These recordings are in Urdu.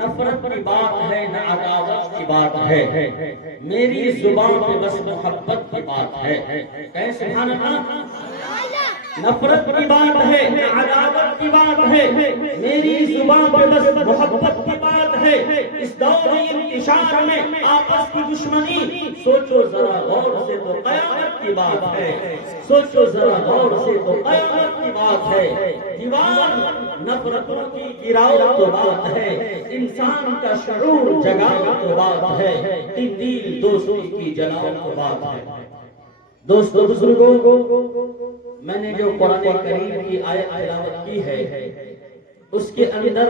نفرت کی بات ہے نہ عداوت کی بات ہے، میری زبان پہ بس محبت کی بات ہے۔ کہیں سبحان اللہ۔ نفرت کی بات ہے نہ عداوت کی بات ہے، میری زبان پہ بس محبت کی بات ہے۔ اس دور انتشار میں آپس کی دشمنی، سوچو ذرا غور سے تو قیامت کی بات ہے، سوچو ذرا غور سے تو قیامت کی بات ہے۔ دیوار نفرتوں کی گراؤ تو بات ہے، انسان کا شعور جگاؤ تو بات ہے، دل دوستی کی جلاؤ تو بات ہے۔ دوستو بزرگوں، میں نے جو قرآن کریم کی آیت تلاوت کی ہے، اس کے اندر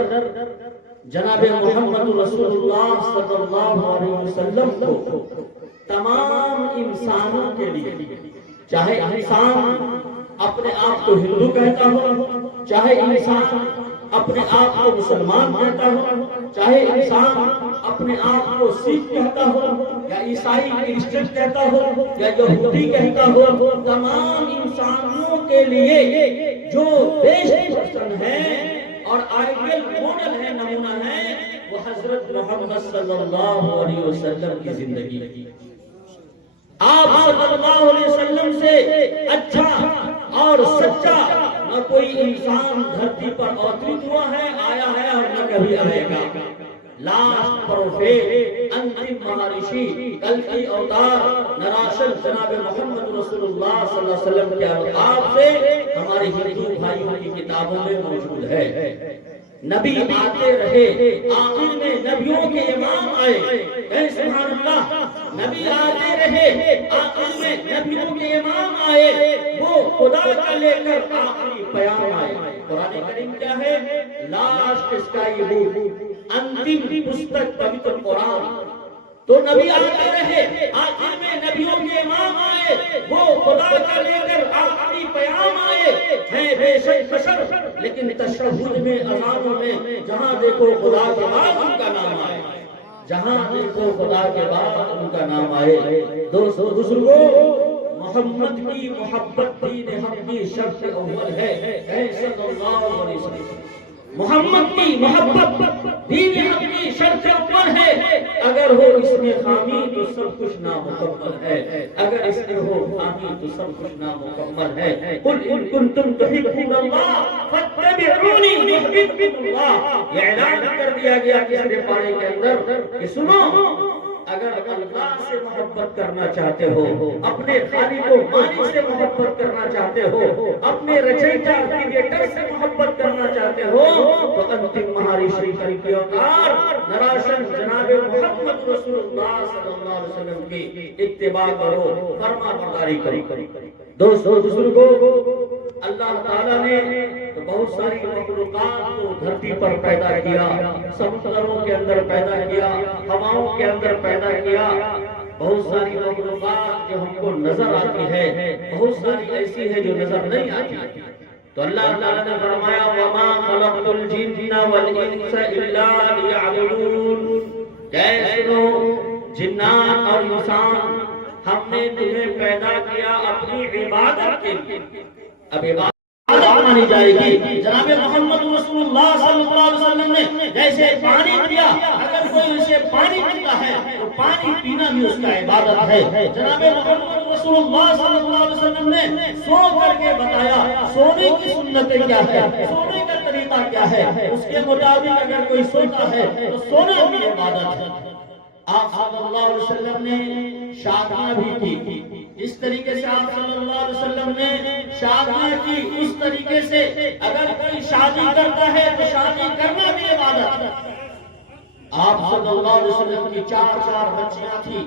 جناب محمد رسول اللہ صلی اللہ علیہ وسلم کو تمام انسانوں کے لیے، چاہے انسان اپنے آپ کو ہندو کہتا ہو، چاہے انسان اپنے آپ کو مسلمان کہتا ہو، چاہے انسان اپنے آپ کو سکھ کہتا ہو یا عیسائی کرسچن کہتا ہو یا یہودی کہتا ہو، تمام انسانوں کے لیے جو بیسٹ پرسن ہے اور آئیڈیل ماڈل ہے، نمونہ ہے، وہ حضرت محمد صلی اللہ علیہ وسلم کی زندگی۔ آپ صلی اللہ علیہ وسلم سے اچھا اور سچا نہ کوئی انسان دھرتی پر اوترت ہوا ہے، آیا ہے اور نہ کبھی آئے گا۔ لاسٹ پروفیٹ، انتم مہارشی، کل کی اوتار نراشل جناب محمد رسول اللہ صلی اللہ علیہ وسلم کے القاب سے ہمارے ہندو بھائیوں کی کتابوں میں موجود ہے۔ نبی آتے رہے، آخر میں نبیوں کے امام آئے۔ اے سبحان اللہ، نبی آتے رہے، آخر میں نبیوں کے امام آئے، وہ خدا کا لے کر آخری پیام آئے۔ قرآن کریم کیا ہے؟ لاسٹ اسکائی بک، انتم پستک پوتر قرآن۔ تو نبی آتے رہے، آخر میں نبیوں کے امام آئے، وہ خدا کا لے کر آخری پیام آئے۔ ہیں بے شک بشر، لیکن تشہد میں، اذانوں میں جہاں دیکھو خدا کے بعد ان کا نام آئے، جہاں دیکھو خدا کے بعد ان کا نام آئے۔ دوستو بزرگوں، محمد کی محبت دین حق کی شرط اول ہے۔ اے صلی اللہ علیہ وسلم، محمد کی محبت دین حق کی شرط اول ہے۔ اگر ہو اس میں خامی تو سب کچھ نامکمل ہے، اگر اس میں ہو خامی تو سب کچھ نامکمل ہے۔ قل ان کنتم تحبون اللہ فاتبعونی یحببکم اللہ۔ یہ اعلان کر دیا گیا تیسرے پارے کے اندر کہ سنو، اگر اللہ سے محبت کرنا چاہتے ہو، اپنے خالق و مالک سے محبت کرنا چاہتے ہو، اپنے رچیتا کریٹر سے محبت کرنا چاہتے ہو، تو انتم مہارشی کل کی اوتار نراشن جناب محمد رسول اللہ صلی اللہ علیہ وسلم کی اتباع کرو، فرما برداری کرو۔ دوستو بزرگوں، اللہ تعالیٰ نے بہت ساری مخلوقات کو دھرتی پر پیدا کیا، سمندروں کے اندر پیدا کیا، ہواؤں کے اندر پیدا کیا۔ بہت ساری مخلوقات جو ہم کو نظر آتی ہے، بہت ساری ایسی ہے جو نظر نہیں آتی۔ تو اللہ تعالیٰ نے فرمایا وَمَا خَلَقْتُ الْجِنَّ وَالْإِنسَ إِلَّا لِيَعْبُدُونِ۔ کہ سنو، جنات اور انسان ہم نے تمہیں پیدا کیا اپنی عبادت کے لیے۔ اب عبادت مانی جائے گی۔ جناب محمد رسول اللہ صلی اللہ علیہ وسلم نے جیسے پانی پیا، اگر کوئی اسے پانی پیتا ہے تو پانی پینا بھی اس کا عبادت ہے۔ جناب محمد رسول اللہ صلی اللہ علیہ وسلم نے سو کر کے بتایا سونے کی سنتیں کیا ہے، سونے کا طریقہ کیا ہے، اس کے مطابق اگر کوئی سوتا ہے تو سونا بھی عبادت ہے۔ آپ صلی اللہ علیہ وسلم نے شادیاں بھی کی، اس طریقے سے آپ صلی اللہ علیہ وسلم نے شادیاں کی، اس طریقے سے اگر کوئی شادی کرتا ہے تو شادی کرنا بھی عبادت ہے۔ آپ صلی اللہ علیہ وسلم کی 4 بچیاں تھیں،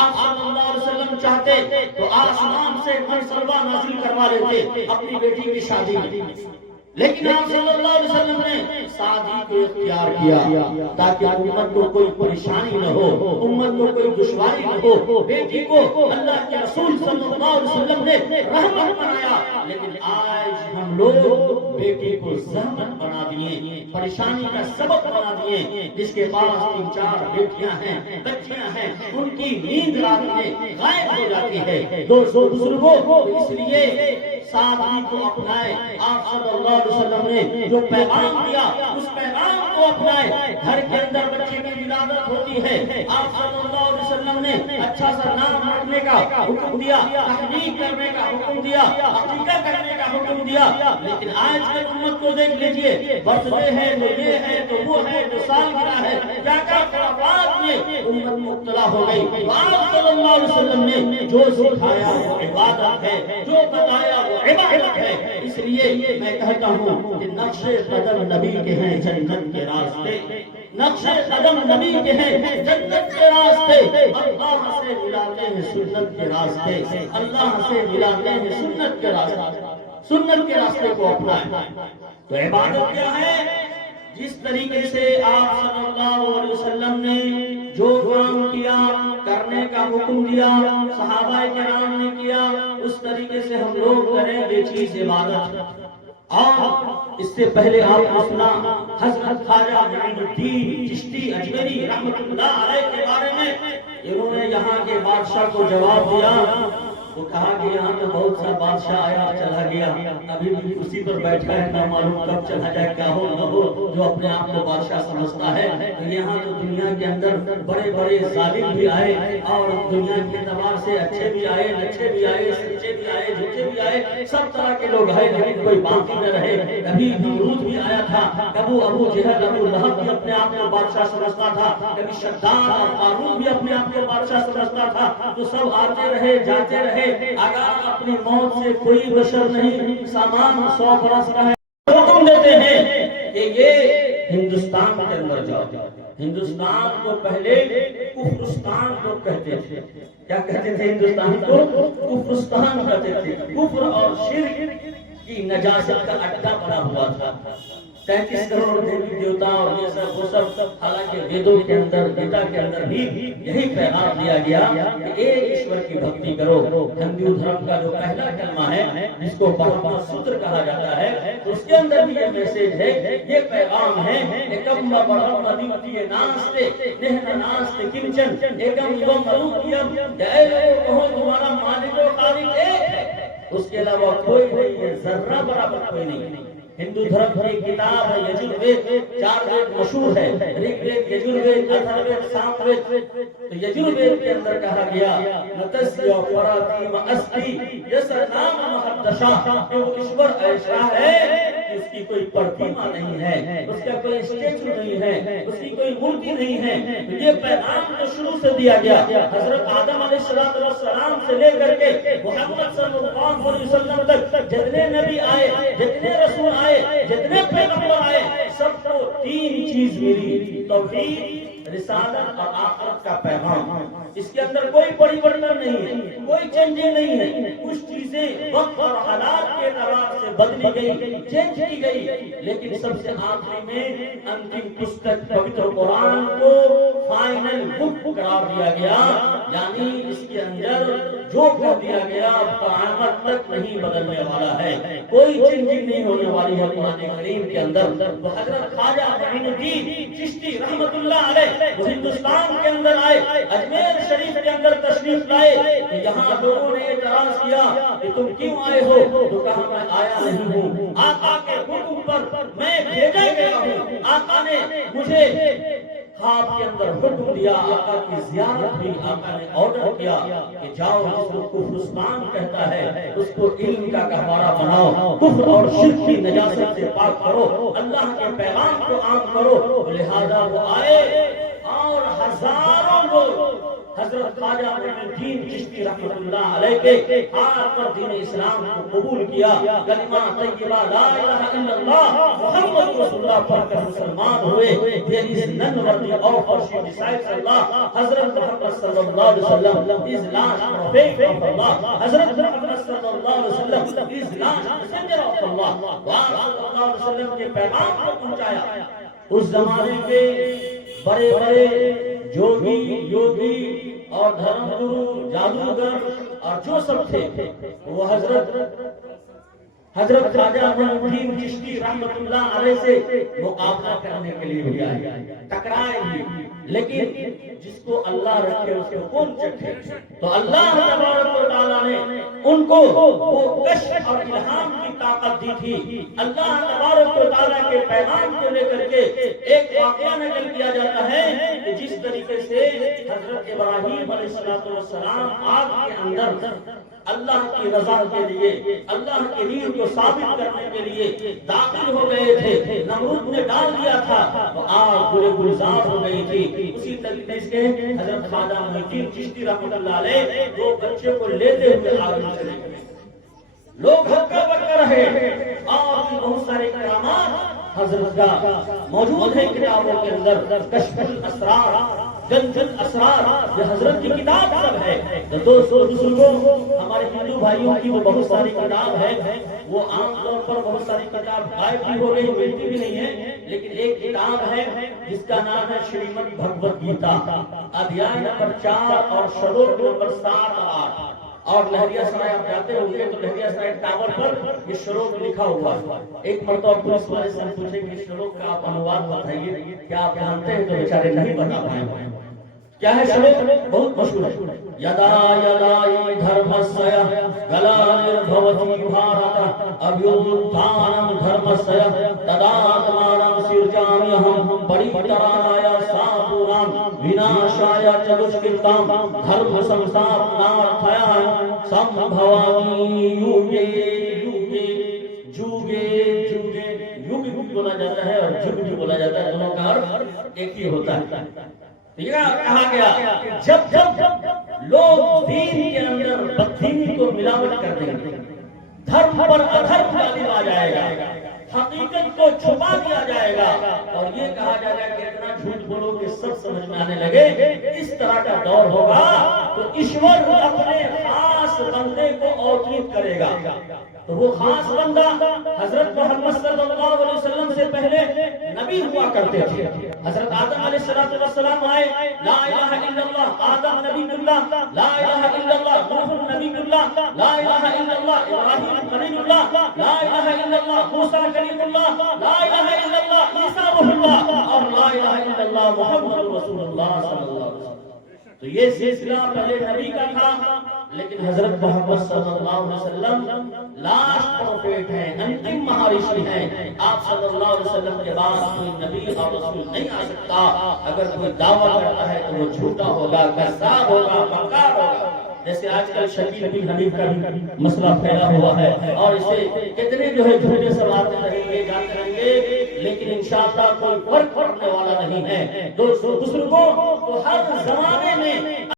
آپ صلی اللہ علیہ وسلم چاہتے تو آسمان سے مرسلہ نازل کروا لیتے اپنی بیٹی کی شادی میں، لیکن آپ صلی اللہ علیہ وسلم نے شادی کو اختیار کیا تاکہ امت کو کوئی پریشانی نہ ہو، امت کو کوئی دشواری نہ ہو۔ بیٹی کو اللہ کے رسول صلی اللہ علیہ وسلم نے رحمت بنایا، لیکن آج ہم لوگ بیٹی کو زحمت بنا دیے، پریشانی کا سبب بنا دیے۔ جس کے پاس 3-4 بیٹیاں ہیں، بچیاں ہیں، ان کی نیند رات میں غائب ہو جاتی ہے۔ دوستو بزرگوں، اس لیے سادگی کو اپنائے۔ آپ صلی اللہ علیہ وسلم نے جو پیغام دیا اس پیغام کو اپنائے۔ گھر کے اندر عبادت ہوتی ہے۔ آپ صلی اللہ علیہ وسلم نے اچھا سا نام رکھنے کا حکم دیا، تحریک کرنے کا حکم دیا، عقیقہ کرنے کا حکم دیا، لیکن آج کے امت کو دیکھ لیجئے، برتھ ڈے ہے تو یہ ہے تو وہ ہے تو سالگرہ ہے، کیا کیا خرافات میں امت مبتلا ہو گئی۔ آپ صلی اللہ علیہ وسلم نے جو سکھایا وہ عبادت ہے، جو بتایا وہ عبادت ہے۔ اس لیے میں کہتا ہوں کہ نقش قدم نبی کے ہیں جنت کے راستے، نقش قدم نبی کے ہیں جنت کے راستے، اللہ سے ملاتے ہیں سنت کے راستے، اللہ سے ملاتے ہیں سنت کے راستے، سنت کے راستے کو اپنائیں۔ تو عبادت کیا ہے؟ جس طریقے سے آپ صلی اللہ علیہ وسلم نے جو کام کیا، کرنے کا حکم دیا، صحابہ کرام نے کیا، اس طریقے سے ہم لوگ کریں، یہ چیز عبادت۔ اور اس سے پہلے آپ نے سنا حضرت خواجہ معین الدین چشتی اجمیری رحمۃ اللہ علیہ کے بارے میں، انہوں نے یہاں کے بادشاہ کو جواب دیا، وہ کہا کہ یہاں تو بہت سا بادشاہ آیا چلا گیا، ابھی بھی اسی پر بیٹھا ہے، نہ معلوم کب چلا جائے، کیا ہو نہ ہو، جو اپنے آپ کو بادشاہ سمجھتا ہے۔ تو یہاں تو دنیا کے اندر بڑے بڑے ظالم بھی آئے، اور دنیا کے اعتبار سے اچھے بھی آئے، اچھے بھی آئے، سچے بھی آئے، جھوٹے بھی آئے، سب طرح کے لوگ آئے، لیکن کوئی باقی نہ رہے۔ کبھی نمرود بھی آیا تھا، کبھی ابو جہل ابو لہب بھی اپنے آپ کو بادشاہ سمجھتا تھا، کبھی شداد اور قارون بھی اپنے آپ کو بادشاہ سمجھتا تھا۔ تو سب آتے رہے جاتے رہے، اگر اپنی موت سے کوئی بشر نہیں، سامان 100 برس کا ہے، حکم دیتے ہیں کہ یہ ہندوستان کے اندر جاؤ۔ ہندوستان کو پہلے کفرستان کو کہتے تھے، کیا کہتے تھے؟ ہندوستان کو کفرستان کہتے تھے، کفر اور شرک کی نجاست کا اڈا بنا ہوا تھا۔ 33 کروڑ دیوی دیوتا اور یہ سب وہ سب، حالانکہ ویدوں کے اندر، گیتا کے اندر بھی یہی پیغام دیا گیا کہ ایک ایشور کی بھکتی کرو۔ ہندو دھرم کا جو پہلا کلمہ ہے جس کو برہما سوتر کہا جاتا ہے، اس کے اندر بھی یہ میسج ہے، یہ پیغام ہے، ایکم برہما دیوتیے ناستے نہن ناستے کنچن ایکم یوم ملوکیم، اے لوگوں کہو تمہارا مالک و خالق ایک ہے، اس کے علاوہ کوئی نہیں ہے، ذرہ برابر کوئی نہیں۔ ہندو دھرم کی کتاب ہے یجروید، 4 وید مشہور ہے، رگ وید، یجروید، اتھر وید، سام وید۔ تو یجروید کے اندر کہا گیا نتسیہ پراتیم استی، جیسا نام محدشا، کہ وہ ایشور ایسا ہے کہ اس کی کوئی پرتیما نہیں ہے، اس کا کوئی اسٹیچو نہیں ہے، اس کی کوئی مورتی نہیں ہے۔ تو یہ پیغام تو شروع سے دیا گیا، حضرت آدم علیہ السلام سے لے کر کے محمد صلی اللہ علیہ وسلم تک جتنے نبی آئے، جتنے رسول آئے، جتنے پیغمبر آئے، سب کو 3 چیز ملی: توحید، رسالت اور آخرت کا پیغام۔ اس کے اندر کوئی پریورتن نہیں ہے، کوئی چینجنگ نہیں ہے، کچھ چیزیں وقت اور حالات کے اعتبار سے بدلی گئی، چینج کی گئی، لیکن سب سے آخری میں انتم پستک پوتر قرآن کو فائنل بک قرار دیا گیا، یعنی اس کے اندر جو کہہ دیا گیا قیامت تک نہیں بدلنے والا ہے، کوئی چینجنگ نہیں ہونے والی ہے قرآن کریم کے اندر۔ تو حضرت خواجہ معین الدین چشتی رحمۃ اللہ علیہ وہ ہندوستان کے اندر آئے، اجمیر شریف کے اندر تشریف لائے، تو یہاں لوگوں نے اعتراض کیا کہ تم کیوں آئے ہو؟ تو کہا میں آیا نہیں ہوں، آقا کے حکم پر میں بھیجا گیا ہوں، آقا نے مجھے خواب کے اندر حکم دیا، آقا کی زیارت بھی آقا نے آرڈر کیا کہ جاؤ جس کو کفرستان کہتا ہے اس کو علم کا گہوارہ بناؤ، کفر اور شرک کی نجاست سے پاک کرو، اللہ کے پیغام کو عام کرو۔ لہذا وہ آئے اور ہزاروں لوگ حضرت خواجہ معین الدین چشتی رحمۃ اللہ علیہ کے ہاتھ پر دین اسلام کو قبول کیا، کلمہ طیبہ لا الہ الا اللہ محمد رسول اللہ پڑھ کر مسلمان ہوئے۔ There is none worthy of worship besides Allah. حضرت محمد صلی اللہ علیہ وسلم is last prophet of Allah. حضرت محمد صلی اللہ علیہ وسلم is last messenger of Allah. آپ صلی اللہ علیہ وسلم کے پیغام کو پہنچایا۔ اس زمانے کے بڑے بڑے یوگی اور دھرم گرو، جادوگر اور جو سب تھے، وہ حضرت خواجہ معین الدین چشتی رحمۃ اللہ علیہ سے مقابلہ کرنے کے لیے بھی آئے، ٹکرائے بھی، لیکن جس کو اللہ رکھے اس کو کون چکھے؟ تو اللہ تبارک و تعالیٰ نے ان کو وہ کشف اور الہام کی طاقت دی تھی۔ اللہ تبارک و تعالیٰ کے پیغام کو لے کر کے ایک واقعہ نقل کیا جاتا ہے کہ جس طریقے سے حضرت ابراہیم علیہ السلام آگ کے اندر اللہ کی رضا کے لیے، اللہ کے دین کو ثابت کرنے کے لیے داخل ہو گئے تھے، نمرود نے ڈال دیا تھا تو آگ گلے گلزار ہو گئی تھی۔ اسی طریقے سے حضرت خواجہ معین الدین چشتی رحمۃ اللہ علیہ دو بچے کو لیتے ہوئے آگ میں چلے گئے، لوگ ہکا بکا رہے۔ آپ کی بہت سارے کرامات حضرت کا موجود ہے کتابوں کے اندر، کشف الاسرار، جن جن اسرار، یہ حضرت کی کتاب سب ہے۔ تو دوستوں ہمارے ہندو بھائیوں کی وہ بہت ساری کتاب ہے، وہ عام طور پر بہت ساری کتاب غائب بھی ہو گئی، ملتی بھی نہیں ہے، لیکن ایک کتاب ہے جس کا نام ہے شریمد بھگوت گیتا، ادھیائے نمبر 4 اور شلوک نمبر 7 اور 8۔ اور لہریہ سرائے آپ جاتے ہوں گے تو لہریہ سرائے ٹاور پر یہ شلوک لکھا ہوا ہے۔ ایک مرتبہ پولیس والے سے ہم پوچھیں کہ شلوک کا آپ انواد بتائیے، کیا آپ جانتے ہیں؟ تو بیچارے نہیں بتا پائے۔ کیا ہے شلوک؟ بہت مشہور ہے۔ یدا یدائی دھرمسیا گلانربھوتی بھارت ابھیوتھانم دھرمسیا تداتمانم سرجامہم پریترانایا ساتورام وناشایا چ دشکرتام دھرم سمستھاپنارتھیا سمبھوامی یوگے یوگے جوگے جوگے، یوگ بھی بولا جاتا ہے اور جگ بھی بولا جاتا ہے، دونوں کا عرض ایک ہی ہوتا ہے۔ یہ کہا گیا جب جب لوگ دین کے اندر بددینی کو ملاوٹ کر دیں گے، دھرم پر ادھرم غالب آ جائے گا، حقیقت کو چھپا دیا جائے گا، اور یہ کہا جائے گا کہ اتنا جھوٹ بولو کہ سب سمجھ میں آنے لگے، اس طرح کا دور ہوگا تو ایشور اپنے خاص بندے کو اوقیت کرے گا۔ تو وہ خاص بندہ حضرت محمد صلی اللہ علیہ وسلم سے پہلے نبی ہوا کرتے تھے۔ حضرت آدم علیہ السلام آئے، لا الہ الا اللہ، آدم نبی اللہ، لا الہ الا اللہ، نوح نبی اللہ، لا الہ الا اللہ، ابراہیم خلیل اللہ، لا الہ الا اللہ، موسیٰ کلیم اللہ، لا الہ الا اللہ، عیسیٰ روح اللہ، اور لا الہ الا اللہ محمد رسول اللہ صلی اللہ علیہ وسلم۔ تو یہ سلسلہ پہلے نبی کا تھا، لیکن حضرت محمد صلی اللہ علیہ وسلم لاسٹ پروفیٹ ہیں، انتم مہارشی ہیں۔ آپ صلی اللہ علیہ وسلم کے بعد کوئی نبی اور رسول نہیں آ سکتا۔ اگر کوئی دعویٰ کرتا ہے تو وہ جھوٹا ہوگا، کذاب ہوگا، مکار ہوگا۔ جیسے آج کل شبیر بن حنیف کا بھی مسئلہ پھیلا ہوا ہے، اور اسے کتنے جو ہے جھوٹے سب آتے رہیں گے، جاتے رہیں گے، لیکن انشاءاللہ کوئی فرق پڑنے والا نہیں ہے۔ دوستوں کو ہر زمانے میں